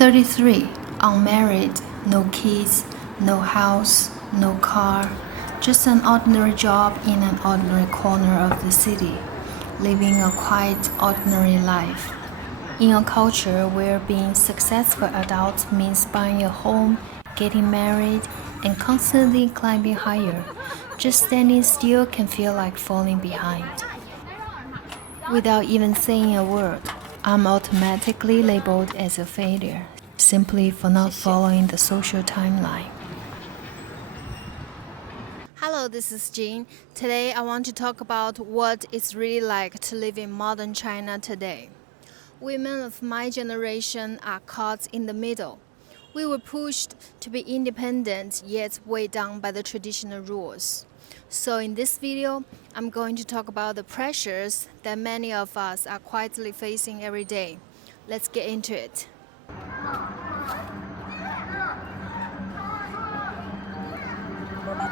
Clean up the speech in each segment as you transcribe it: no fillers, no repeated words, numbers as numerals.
33, unmarried, no kids, no house, no car, just an ordinary job in an ordinary corner of the city, living a quite ordinary life. In a culture where being successful adult means buying a home, getting married, and constantly climbing higher, just standing still can feel like falling behind. Without even saying a word, I'm automatically labeled as a failure, simply for not following the social timeline. Hello, this is Jean. Today I want to talk about what it's really like to live in modern China today. Women of my generation are caught in the middle. We were pushed to be independent, yet weighed down by the traditional rules. So in this video, I'm going to talk about the pressures that many of us are quietly facing every day. Let's get into it.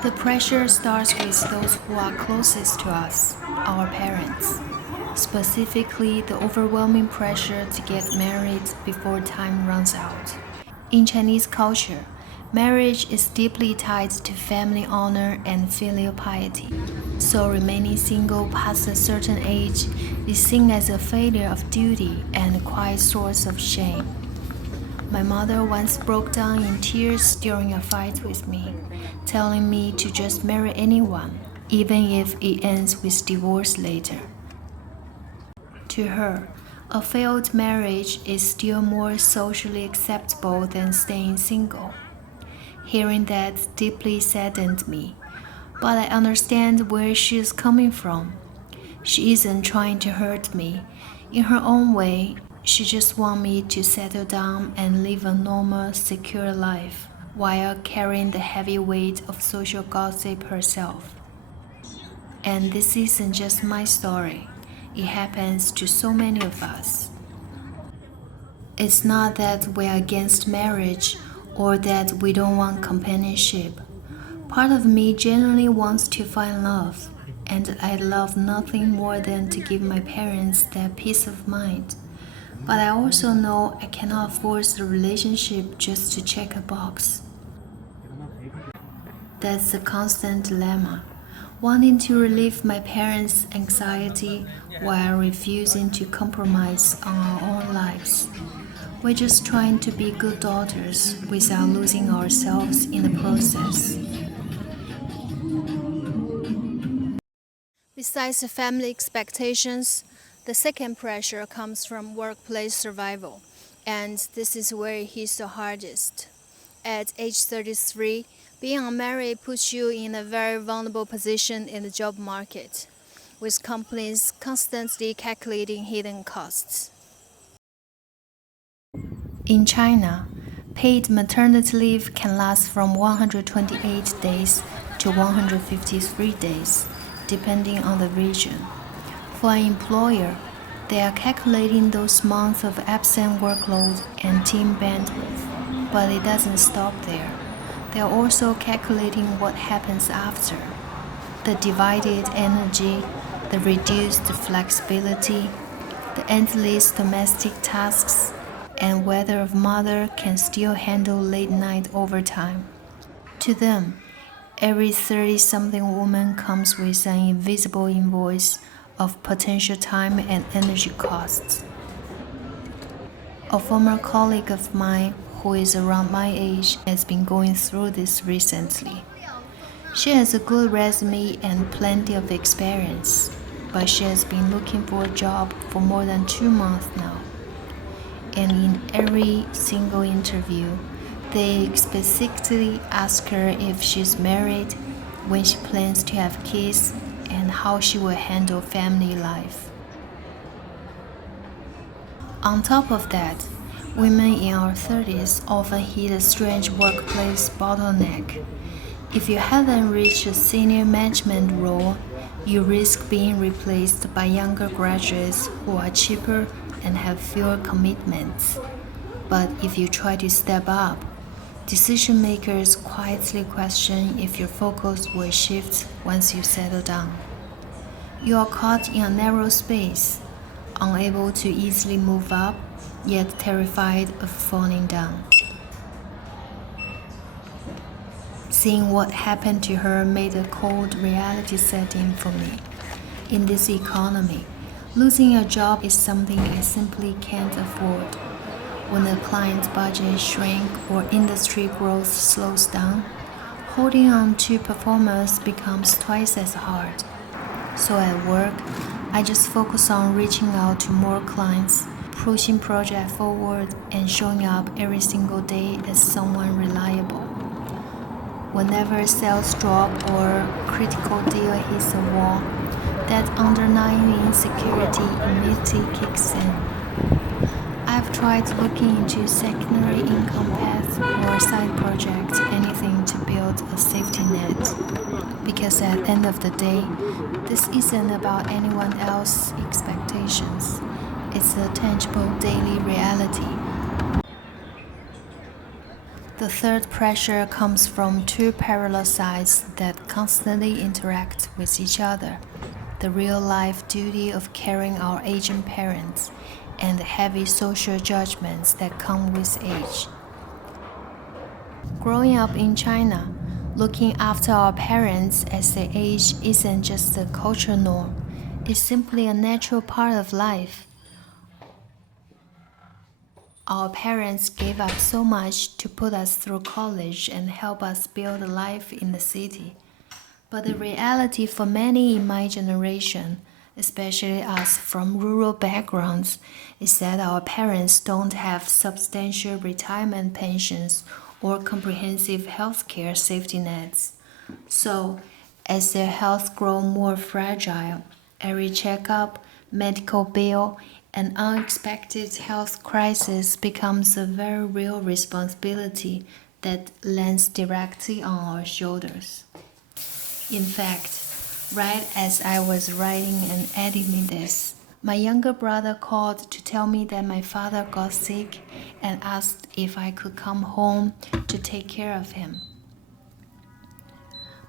The pressure starts with those who are closest to us, our parents. Specifically, the overwhelming pressure to get married before time runs out. In Chinese culture, marriage is deeply tied to family honor and filial piety, so remaining single past a certain age is seen as a failure of duty and a quiet source of shame. My mother once broke down in tears during a fight with me, telling me to just marry anyone, even if it ends with divorce later. To her, a failed marriage is still more socially acceptable than staying single. Hearing that deeply saddened me, but I understand where she is coming from. She isn't trying to hurt me. In her own way, she just wants me to settle down and live a normal, secure life, while carrying the heavy weight of social gossip herself. And this isn't just my story. It happens to so many of us. It's not that we're against marriage or that we don't want companionship. Part of me genuinely wants to find love, and I'd love nothing more than to give my parents that peace of mind. But I also know I cannot force the relationship just to check a box. That's a constant dilemma, wanting to relieve my parents' anxiety while refusing to compromise on our own lives. We're just trying to be good daughters without losing ourselves in the process. Besides the family expectations, the second pressure comes from workplace survival, and this is where it hits the hardest. At age 33, being unmarried puts you in a very vulnerable position in the job market, with companies constantly calculating hidden costs. In China, paid maternity leave can last from 128 days to 153 days, depending on the region. For an employer, they are calculating those months of absent workload and team bandwidth, but it doesn't stop there. They are also calculating what happens after. The divided energy, the reduced flexibility, the endless domestic tasks, and whether a mother can still handle late-night overtime. To them, every 30-something woman comes with an invisible invoice of potential time and energy costs. A former colleague of mine who is around my age has been going through this recently. She has a good resume and plenty of experience, but she has been looking for a job for more than 2 months now. And in every single interview, they specifically ask her if she's married, when she plans to have kids, and how she will handle family life. On top of that, women in our 30s often hit a strange workplace bottleneck. If you haven't reached a senior management role, you risk being replaced by younger graduates who are cheaper and have fewer commitments. But if you try to step up, decision makers quietly question if your focus will shift once you settle down. You are caught in a narrow space, unable to easily move up, yet terrified of falling down. Seeing what happened to her made a cold reality set in for me. In this economy, losing a job is something I simply can't afford. When a client's budget shrinks or industry growth slows down, holding on to performance becomes twice as hard. So at work, I just focus on reaching out to more clients, pushing projects forward, and showing up every single day as someone reliable. Whenever sales drop or critical deal hits a wall, that underlying insecurity immediately kicks in. I've tried looking into secondary income paths or side projects, anything to build a safety net. Because at the end of the day, this isn't about anyone else's expectations. It's a tangible daily reality. The third pressure comes from two parallel sides that constantly interact with each other: the real-life duty of caring our aging parents and the heavy social judgments that come with age. Growing up in China, looking after our parents as they age isn't just a cultural norm, it's simply a natural part of life. Our parents gave up so much to put us through college and help us build a life in the city. But the reality for many in my generation, especially us from rural backgrounds, is that our parents don't have substantial retirement pensions or comprehensive healthcare safety nets. So, as their health grows more fragile, every checkup, medical bill, an unexpected health crisis becomes a very real responsibility that lands directly on our shoulders. In fact, right as I was writing and editing this, my younger brother called to tell me that my father got sick and asked if I could come home to take care of him.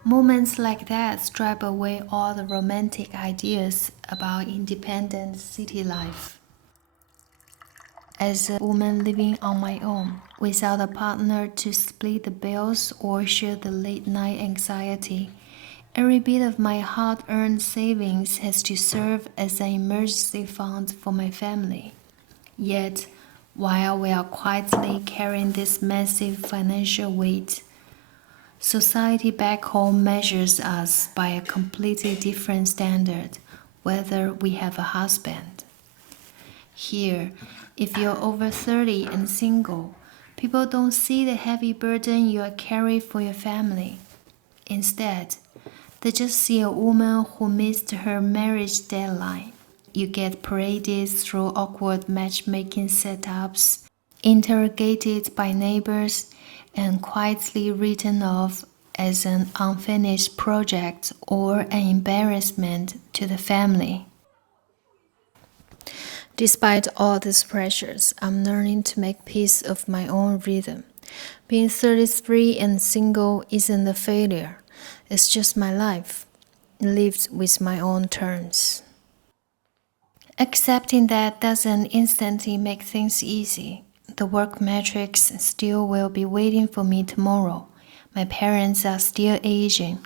Moments like that strip away all the romantic ideas about independent city life. As a woman living on my own, without a partner to split the bills or share the late night anxiety, every bit of my hard-earned savings has to serve as an emergency fund for my family. Yet, while we are quietly carrying this massive financial weight, society back home measures us by a completely different standard, whether we have a husband. Here, if you're over 30 and single, people don't see the heavy burden you are carrying for your family. Instead, they just see a woman who missed her marriage deadline. You get paraded through awkward matchmaking setups, interrogated by neighbors, and quietly written off as an unfinished project or an embarrassment to the family. Despite all these pressures, I'm learning to make peace of my own rhythm. Being 33 and single isn't a failure. It's just my life, lived with my own terms. Accepting that doesn't instantly make things easy. The work metrics still will be waiting for me tomorrow. My parents are still aging,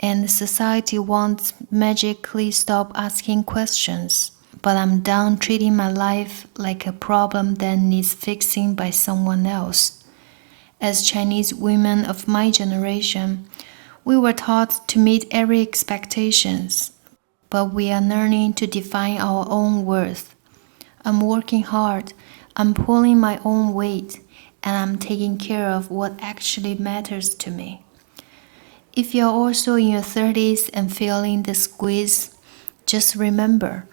and society won't magically stop asking questions. But I'm done treating my life like a problem that needs fixing by someone else. As Chinese women of my generation, we were taught to meet every expectations, but we are learning to define our own worth. I'm working hard, I'm pulling my own weight, and I'm taking care of what actually matters to me. If you're also in your 30s and feeling the squeeze, just remember,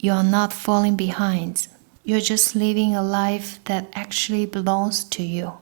you're not falling behind. You're just living a life that actually belongs to you.